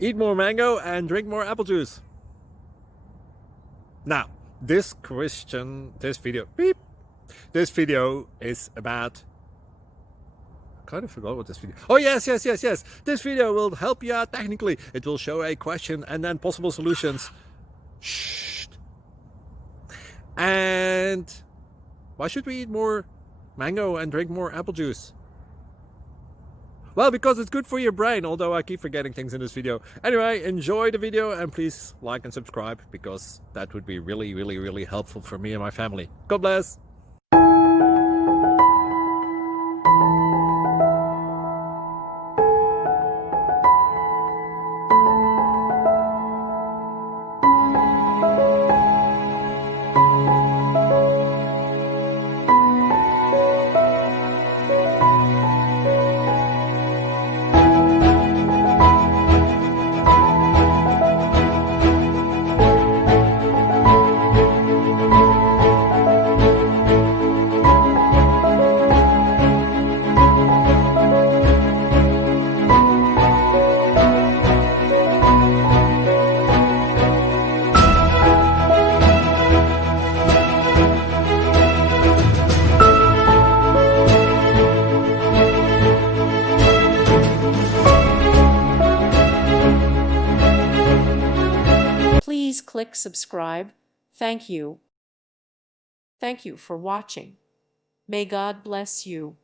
Eat more mango and drink more apple juice. Now, this video is about, I kind of forgot what this video. Oh, yes. This video will help you out technically. It will show a question and then possible solutions. Shh. And why should we eat more mango and drink more apple juice? Well, because it's good for your brain, although I keep forgetting things in this video. Anyway, enjoy the video and please like and subscribe, because that would be really helpful for me and my family. God bless! Please click subscribe. Thank you. Thank you for watching. May God bless you.